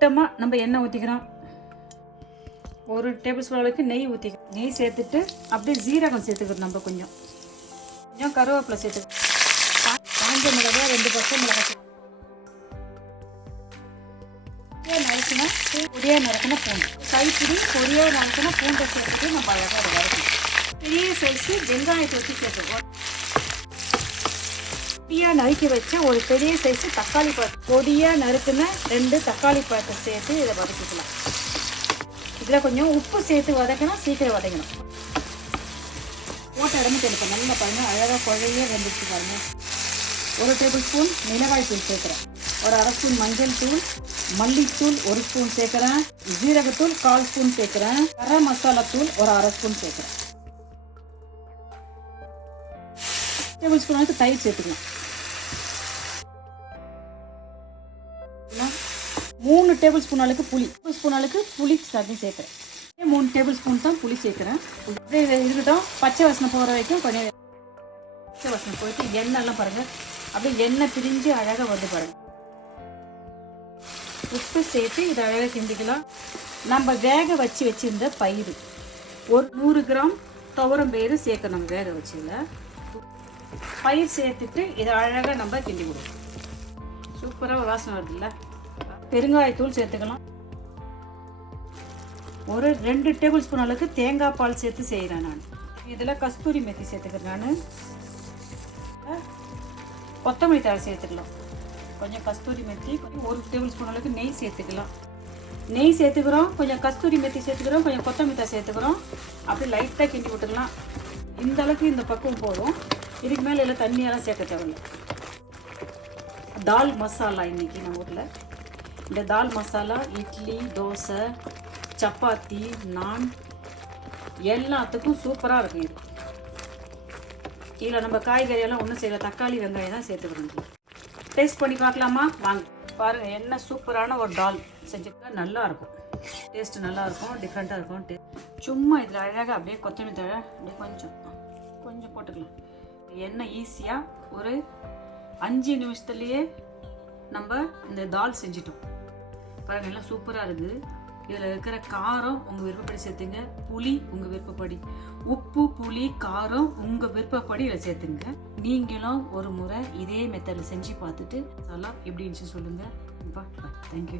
மொத்தமாக நம்ம எண்ணெய் ஊற்றிக்கிறோம். 1 டேபிள் ஸ்பூன் அளவுக்கு நெய் ஊற்றிக்கிறோம். நெய் சேர்த்துட்டு அப்படியே ஜீரகம் சேர்த்துக்கிறோம். நம்ம கொஞ்சம் கருவேப்பிலை சேர்த்துக்கிறோம். காஞ்ச மிளகாய் 2 பச்சை மிளகாய் பொடியாக நறுக்கின பூண்டு கைப்பிடி பொடியாக நறுக்கின பூண்டை சேர்த்துட்டு நம்ம அழகாக அதை வதக்கணும். பெரிய சைஸு வெங்காயத்தை வச்சு சேர்த்துக்கணும். பொடியாக நறுக்கி வச்ச ஒரு பெரிய சைஸு தக்காளி பழம் பொடியாக நறுக்குன 2 தக்காளி பழத்தை சேர்த்து இதை வதக்கிக்கலாம். இதில் கொஞ்சம் உப்பு சேர்த்து வதக்கணும். சீக்கிரம் வதக்கணும். போட்ட இடமே தெளிப்போம். நல்லா பாருங்க, அழகாக குழைய வெந்துச்சு பாருங்க. 1 டேபிள் ஸ்பூன் மிளகாய் தூள் சேர்க்குறேன். ஒரு 1/2 ஸ்பூன் மஞ்சள் தூள், மல்லித்தூள் 1 ஸ்பூன் சேர்க்குறேன். ஜீரகத்தூள் 1/4 ஸ்பூன் சேர்க்குறேன். கரம் மசாலா தூள் ஒரு 1/2 ஸ்பூன் சேர்க்குறேன். டேபிள் ஸ்பூன் அளவுக்கு தயிர் சேர்த்துக்கலாம். 3 டேபிள் ஸ்பூன் அளவுக்கு புளி, 1 ஸ்பூன் அளவுக்கு புளி தண்ணி சேர்க்குறேன். 3 டேபிள் ஸ்பூன் தான் புளி சேர்க்குறேன். அப்படியே இருக்கட்டும். பச்சை வாசனை போகிற வரைக்கும் கொஞ்சம் பச்சை வாசனை போயிட்டு எண்ணெய்லாம் பாருங்கள் அப்படியே எண்ணெய் பிரிஞ்சு அழகாக வந்து பாருங்கள். உப்பு சேர்த்து இதை அழகாக கிண்டிக்கலாம். நம்ம வேக வச்சுருந்த பயிறு ஒரு 100 கிராம் துவரம் பயிறு சேர்க்கணும். வேக வச்சதில் பயிர் சேர்த்துட்டு இதை அழகாக நம்ம கிண்டி விடுவோம். சூப்பராக வாசனை வருதுல்ல. பெருங்காயத்தூள் சேர்த்துக்கலாம். ஒரு 2 டேபிள் ஸ்பூன் அளவுக்கு தேங்காய் பால் சேர்த்து செய்கிறேன் நான். இதில் கஸ்தூரி மெத்தி சேர்த்துக்கிறேன். நான் கொத்தமல்லி தழை சேர்த்துக்கலாம். கொஞ்சம் கஸ்தூரி மெத்தி, கொஞ்சம் 1 டேபிள் ஸ்பூன் அளவுக்கு நெய் சேர்த்துக்கலாம். நெய் சேர்த்துக்கிறோம், கொஞ்சம் கஸ்தூரி மெத்தி சேர்த்துக்கிறோம், கொஞ்சம் கொத்தமல்லி தழை சேர்த்துக்கிறோம். அப்படி லைட்டாக கிண்டி விட்டுக்கலாம். இந்த அளவுக்கு இந்த பக்கம் போதும். இதுக்கு மேலே எல்லாம் தண்ணியெல்லாம் சேர்க்க தேவையில்லை. தால் மசாலா இன்றைக்கி நம்ம ஊரில் இந்த தால் மசாலா இட்லி, தோசை, சப்பாத்தி, நான் எல்லாத்துக்கும் சூப்பராக இருக்கும். இது இதில் நம்ம காய்கறியெல்லாம் ஒன்றும் செய்யல. தக்காளி வெங்காயம் தான் சேர்த்துக்கிறோம். டேஸ்ட் பண்ணி பார்க்கலாமா? வாங்க பாருங்கள். என்ன சூப்பரான ஒரு டால் செஞ்சுக்கிட்டா நல்லாயிருக்கும். டேஸ்ட்டு நல்லாயிருக்கும், டிஃப்ரெண்ட்டாக இருக்கும். சும்மா இதில் அழகாக அப்படியே கொத்தமல்லி தழை அப்படியே கொஞ்சம் போட்டுக்கலாம். எண்ணெய் ஈஸியாக ஒரு 5 நிமிஷத்துலேயே நம்ம இந்த தால் செஞ்சிட்டோம். பாருங்கள், எல்லாம் சூப்பராக இருக்குது. இதில் இருக்கிற காரம் உங்கள் விருப்பப்படி சேர்த்துங்க. புளி உங்கள் விருப்பப்படி, உப்பு, புளி, காரம் உங்கள் விருப்பப்படி இதில் சேர்த்துங்க. நீங்களும் ஒரு முறை இதே மெத்தடில் செஞ்சு பார்த்துட்டு நல்லா எப்படி இருந்துச்சு சொல்லுங்கள். தேங்க்யூ.